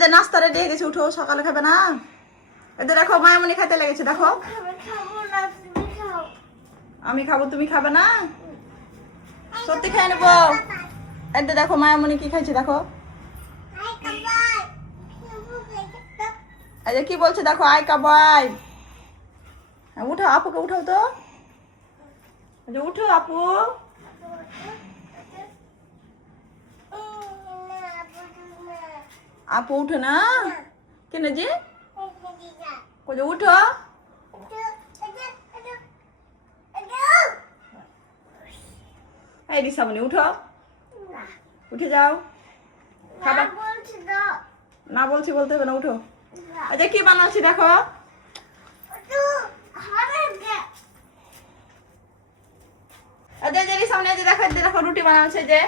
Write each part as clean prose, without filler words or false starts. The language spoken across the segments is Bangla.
তোমাদের নাস্তা রেডি হয়ে গেছে, উঠো, সকালে খাবে না? এদের দেখো মায়ামণি খাইতে লেগেছে, দেখো। আমি খাবো, তুমি খাবে না? সত্যি খাই নেবো। এদের দেখো মায়ামণি কি খাইছে, দেখো। এই যে কি বলছে দেখো, আই কাবাই। উঠো, আপুকে উঠাও তো। উঠো আপু। আপু উঠো না কেন যে উঠো। এই রিসামণি উঠো, উঠে যাও। খাবার না বলছি, বলতে হবে না, উঠো। আচ্ছা কি বানাচ্ছি দেখো। রিসামণি দেখো, দেখো রুটি বানাচ্ছে যে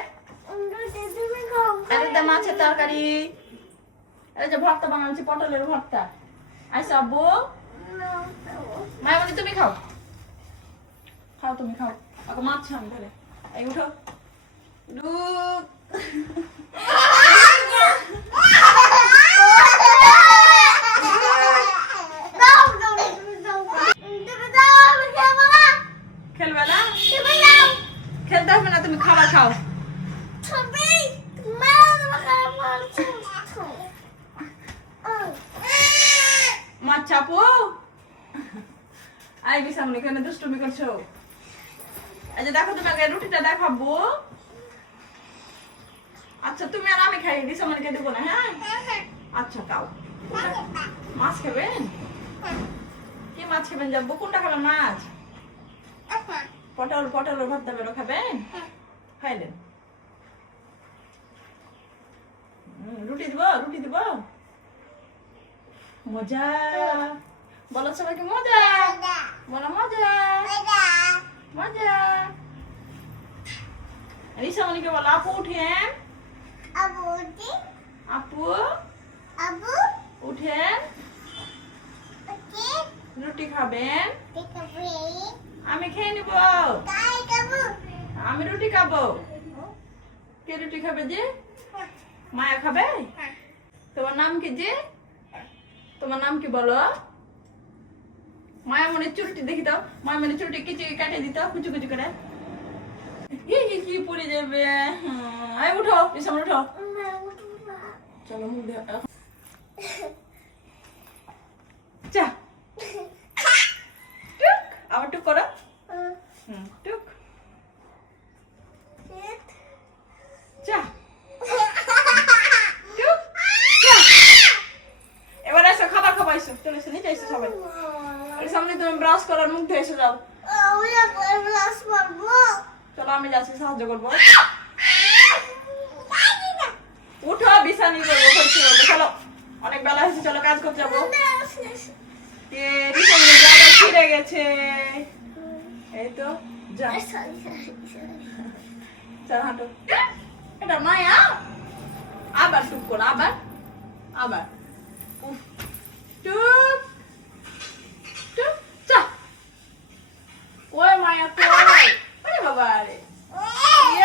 মাছের তরকারি, এই যে ভর্তা বানাচ্ছি, পটলের ভর্তা। আইসা আব্বু। মায়ামণি তুমি খাও, খাও তুমি খাও। ওকে মাছ আমি ধরে। এই উঠো। খেলবে না? খেলতে হবে না, তুমি খাবার খাও। মাছ চাপো। আই বিসামনি কেন দুষ্টুমি করছো? এই যে দেখো তোমাকে রুটিটা দেখাবো। আচ্ছা তুমি আর আমি খাই, বিসামনিকে দেবো না? হ্যাঁ আচ্ছা খাও। মাছ খাবেন? কি মাছ খাবেন? যাবো কোনটা খাবেন মাছ? পটল, পটলের ভর্তা বেরো খাবেন? খাইলেন। রুটি দিব, রুটি দিব। মজা বলো সবাইকে, মজা বলো, মজা মজা। রিসামণিকে বলো আপু উঠেন, আপু উঠেন, রুটি খাবেন? আমি খেয়ে নিব, আমি রুটি খাবো। কে রুটি খাবে যে? মায়া খাবে? তোমার নাম কি যে? তোমার নাম কি বলো? মায়ামণির চুলটি দেখি দাও, মায়ামণির চুলটি কিছু কাটে দিত কুচু কুচু করে। কি পড়ে যাবে। আয় উঠো, সামনে উঠো। চলো মুখ দিয়ে চা টুক, আবার টুক করো। টুক চা টুক চা। এবার এসো খাবার খাবার, এসো চলে এসো, নিচে এসো সবাই। সামনে তুমি ব্রাশ করার মুখ ধুয়ে এসে যাও। চলো আমি যাচ্ছি, সাহায্য করবো। উঠো, বিছানি করবো, চলো অনেক বেলা হয়েছে, চলো কাজ করতে যাবো। ফিরে গেছে, এই তো যা। চল হাঁটো। এটা মায়া আবার টুক করো, আবার আবার টুক টুক চা। ওই মায়া কই? আরে বাবা রে,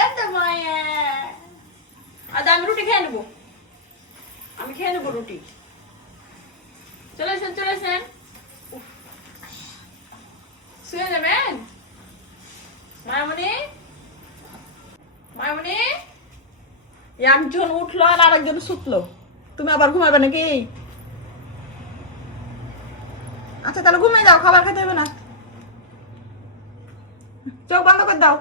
এটা মায়া। আজ আমি রুটি খেয়ে নেবো, আমি খেয়ে নেবো রুটি। চলেছেন চলেছেন, শুয়ে যাবেন? মায়ামণি, মায়ামণি একজন উঠলো আর আরেকজন শুতলো, তুমি আবার ঘুমাবে নাকি? আচ্ছা তাহলে ঘুমিয়ে যাও, খাবার খেতে হবে না, চোখ বন্ধ করে দাও।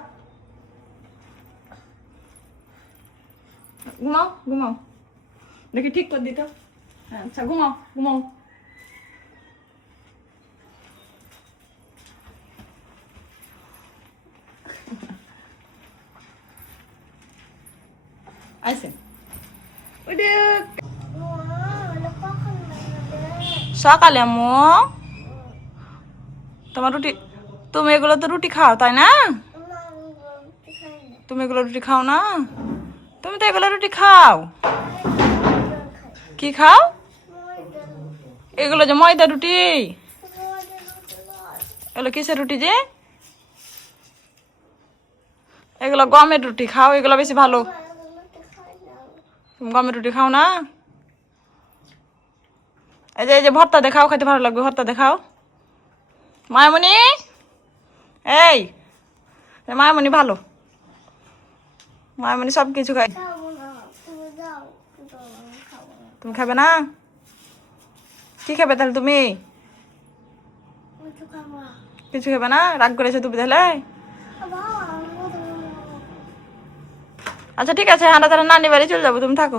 ঘুমাও ঘুমাও, দেখি ঠিক করে দিত। আচ্ছা ঘুমাও ঘুমাও। আইসে সকালে আম্মু তোমার রুটি, তুমি এগুলো তো রুটি খাও তাই না? তুমি এগুলো রুটি খাও না? তুমি তো এগুলো রুটি খাও। কি খাও? এগুলো যে ময়দা রুটি। এগুলো কিসের রুটি যে? এগুলো গমের রুটি খাও, এগুলো বেশি ভালো। তুমি গমের রুটি খাও না? এই যে ভর্তা দেখাও, খেতে ভালো লাগবে, ভর্তা দেখাও। মায়ামণি, এই মায়ামণি ভালো, মায়ামণি সব কিছু খায়। তুমি খাবে না? কি খাবে তাহলে তুমি? কিছু খাবে না? রাগ করেছো তুমি তাহলে? আচ্ছা ঠিক আছে, আমরা তাহলে নানি বাড়ি চলে যাবো, তুমি থাকো।